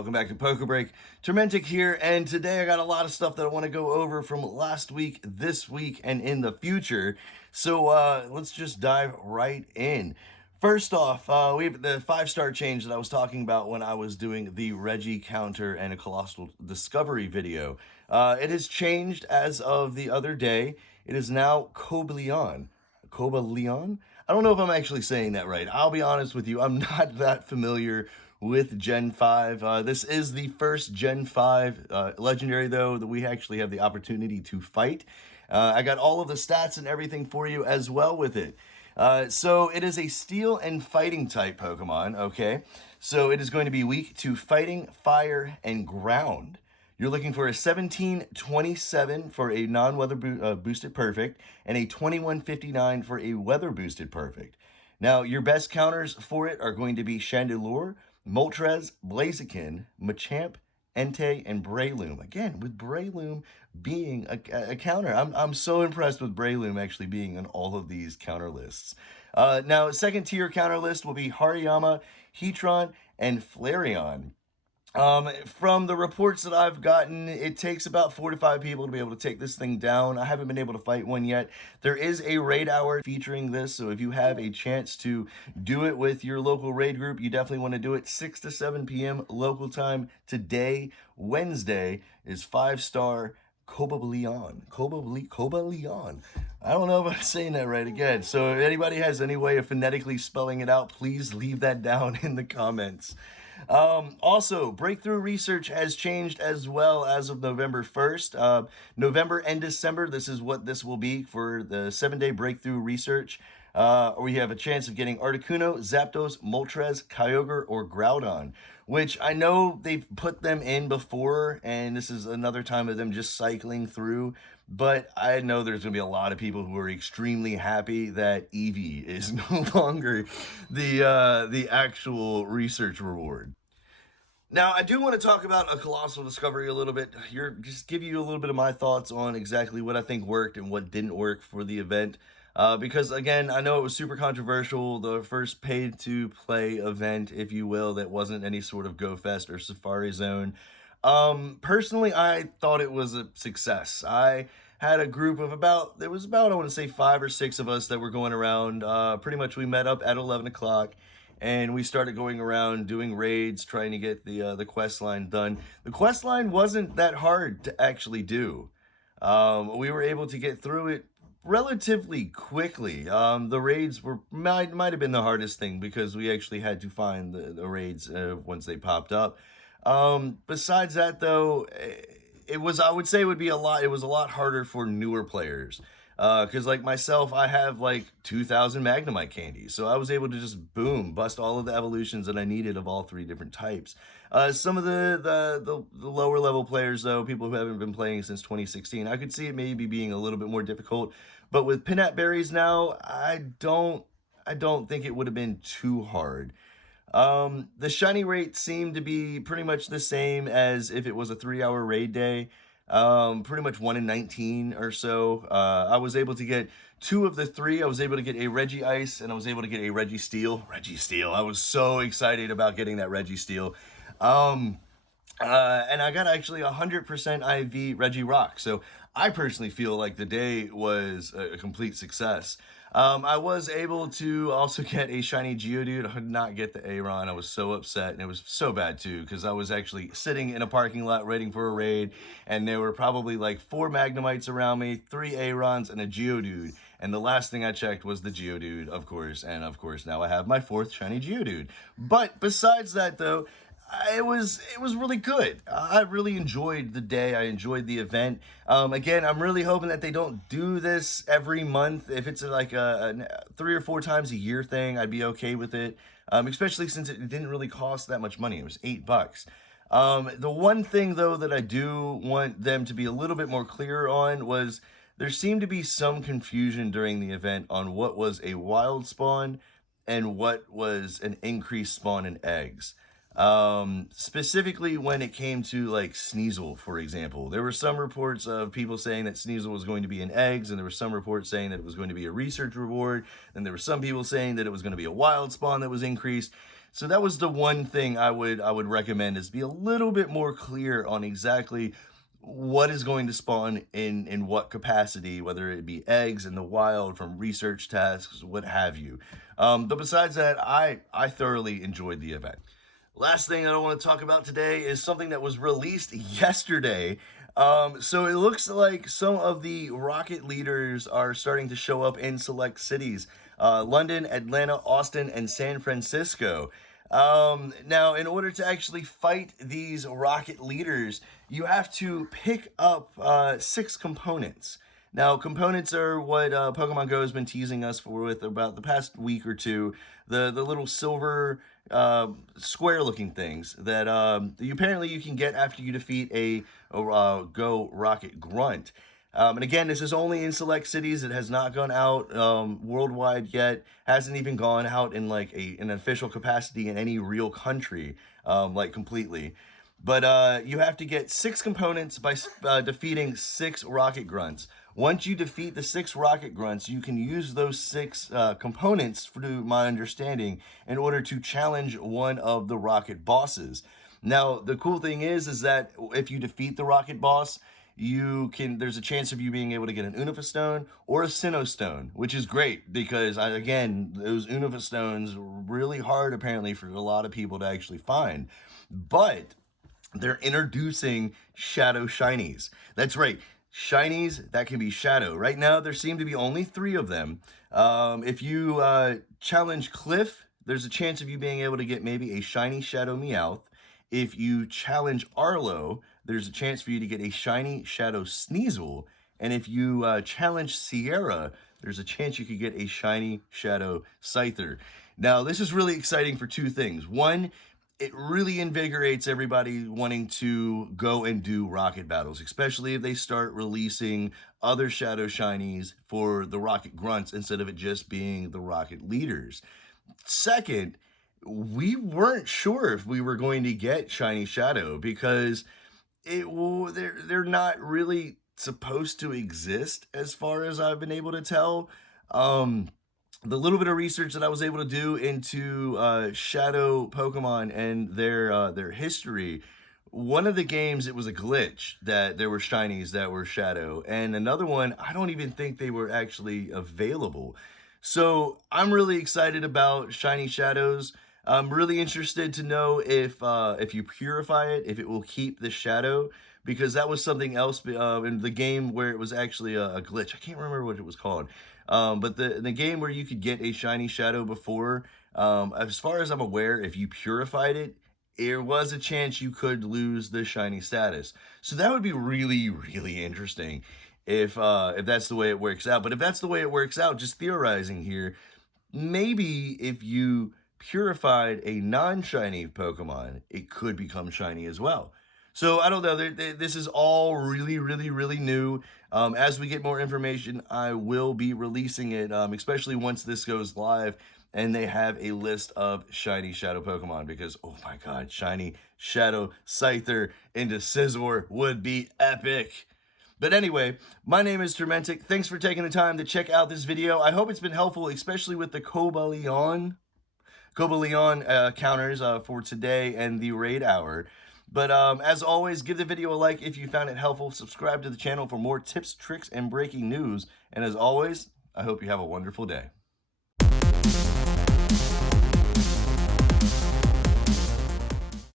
Welcome back to Pokebreak. Tormentic here, and today I got a lot of stuff that I want to go over from last week, this week, and in the future. So let's just dive right in. First off, we have the 5-star change that I was talking about when I was doing the Reggie counter and a Colossal Discovery video. It has changed as of the other day. It is now Cobalion. Cobalion? I don't know if I'm actually saying that right. I'll be honest with you, I'm not that familiar with Gen 5. This is the first Gen 5 legendary, though, that we actually have the opportunity to fight. I got all of the stats and everything for you as well with it. So it is a steel and fighting type Pokemon, okay? So it is going to be weak to fighting, fire, and ground. You're looking for a 1727 for a non-weather boosted perfect and a 2159 for a weather boosted perfect. Now, your best counters for it are going to be Chandelure, Moltres, Blaziken, Machamp, Entei, and Breloom. Again, with Breloom being a counter. I'm so impressed with Breloom actually being on all of these counter lists. Now, second tier counter list will be Hariyama, Heatran, and Flareon. From the reports that I've gotten, it takes about 4 to 5 people to be able to take this thing down. I haven't been able to fight one yet. There is a raid hour featuring this, so if you have a chance to do it with your local raid group, you definitely want to do it 6 to 7 p.m. local time. Today, Wednesday, is 5-star Cobalion. Cobalion. I don't know if I'm saying that right again. So if anybody has any way of phonetically spelling it out, please leave that down in the comments. Also, breakthrough research has changed as well as of November 1st. November and December, this is what this will be for the 7-day breakthrough research. We have a chance of getting Articuno, Zapdos, Moltres, Kyogre, or Groudon, which I know they've put them in before, and this is another time of them just cycling through. But I know there's going to be a lot of people who are extremely happy that Eevee is no longer the actual research reward. Now, I do want to talk about A Colossal Discovery a little bit. Just give you a little bit of my thoughts on exactly what I think worked and what didn't work for the event. Because, again, I know it was super controversial, the first paid-to-play event, if you will, that wasn't any sort of Go Fest or Safari Zone. Personally, I thought it was a success. I had a group of I want to say 5 or 6 of us that were going around. Pretty much we met up at 11 o'clock. And we started going around doing raids, trying to get the quest line done. The quest line wasn't that hard to actually do. We were able to get through it relatively quickly. The raids might have been the hardest thing because we actually had to find the raids once they popped up. Besides that, though, it was a lot harder for newer players. Because like myself, I have like 2,000 Magnemite candies. So I was able to just, boom, bust all of the evolutions that I needed of all 3 different types. Some of the lower level players, though, people who haven't been playing since 2016, I could see it maybe being a little bit more difficult. But with Pinat Berries now, I don't think it would have been too hard. The shiny rate seemed to be pretty much the same as if it was a 3-hour raid day. Pretty much 1 in 19 or so. I was able to get 2 of the 3. I was able to get a regice and I was able to get a registeel. Registeel. I was so excited about getting that registeel. And I got actually 100% IV regirock. So I personally feel like the day was a complete success. I was able to also get a shiny Geodude. I did not get the Aron. I was so upset, and it was so bad too because I was actually sitting in a parking lot waiting for a raid, and there were probably like 4 Magnemites around me, 3 Arons, and a Geodude. And the last thing I checked was the Geodude, of course, and of course now I have my 4th shiny Geodude. But besides that, though, it was really good. I really enjoyed the day. I enjoyed the event. Again, I'm really hoping that they don't do this every month. If it's like a 3 or 4 times a year thing, I'd be okay with it. Especially since it didn't really cost that much money. It was $8. The one thing, though, that I do want them to be a little bit more clear on was there seemed to be some confusion during the event on what was a wild spawn and what was an increased spawn in eggs. Specifically when it came to like Sneasel, for example. There were some reports of people saying that Sneasel was going to be in eggs, and there were some reports saying that it was going to be a research reward, and there were some people saying that it was going to be a wild spawn that was increased. So that was the one thing I would recommend, is be a little bit more clear on exactly what is going to spawn in what capacity, whether it be eggs in the wild from research tasks, what have you. But besides that, I thoroughly enjoyed the event. Last thing that I want to talk about today is something that was released yesterday. So it looks like some of the rocket leaders are starting to show up in select cities: London, Atlanta, Austin, and San Francisco. Now, in order to actually fight these rocket leaders, you have to pick up 6 components. Now, components are what Pokemon Go has been teasing us for with about the past week or two. The little silver square-looking things that apparently you can get after you defeat a Go Rocket Grunt. And again, this is only in select cities. It has not gone out worldwide yet. Hasn't even gone out in like an official capacity in any real country, like completely. But you have to get 6 components by defeating 6 rocket grunts. Once you defeat the 6 rocket grunts, you can use those 6 components, through my understanding, in order to challenge one of the rocket bosses. Now, the cool thing is that if you defeat the rocket boss, there's a chance of you being able to get an Unova Stone or a Sinnoh Stone, which is great because, again, those Unova Stones are really hard apparently for a lot of people to actually find. But they're introducing Shadow Shinies. That's right, Shinies that can be Shadow. Right now, there seem to be only 3 of them. If you challenge Cliff, there's a chance of you being able to get maybe a shiny Shadow Meowth. If you challenge Arlo, there's a chance for you to get a shiny Shadow Sneasel. And if you challenge Sierra, there's a chance you could get a shiny Shadow Scyther. Now, this is really exciting for 2 things. One, it really invigorates everybody wanting to go and do rocket battles, especially if they start releasing other Shadow Shinies for the rocket grunts instead of it just being the rocket leaders. Second, we weren't sure if we were going to get Shiny Shadow because they're not really supposed to exist as far as I've been able to tell. The little bit of research that I was able to do into Shadow Pokemon and their history, one of the games, it was a glitch that there were shinies that were Shadow, and another one, I don't even think they were actually available. So I'm really excited about shiny Shadows. I'm really interested to know if you purify it, if it will keep the shadow, because that was something else in the game where it was actually a glitch. I can't remember what it was called. But the game where you could get a shiny shadow before, as far as I'm aware, if you purified it, there was a chance you could lose the shiny status. So that would be really, really interesting if that's the way it works out. But if that's the way it works out, just theorizing here, maybe if you purified a non-shiny Pokemon, it could become shiny as well. So I don't know. This is all really, really, really new. As we get more information, I will be releasing it, especially once this goes live and they have a list of shiny Shadow Pokemon. Because, oh my god, shiny Shadow Scyther into Scizor would be epic. But anyway, my name is Tormentic. Thanks for taking the time to check out this video. I hope it's been helpful, especially with the Cobalion counters for today and the raid hour. But as always, give the video a like if you found it helpful. Subscribe to the channel for more tips, tricks, and breaking news. And as always, I hope you have a wonderful day.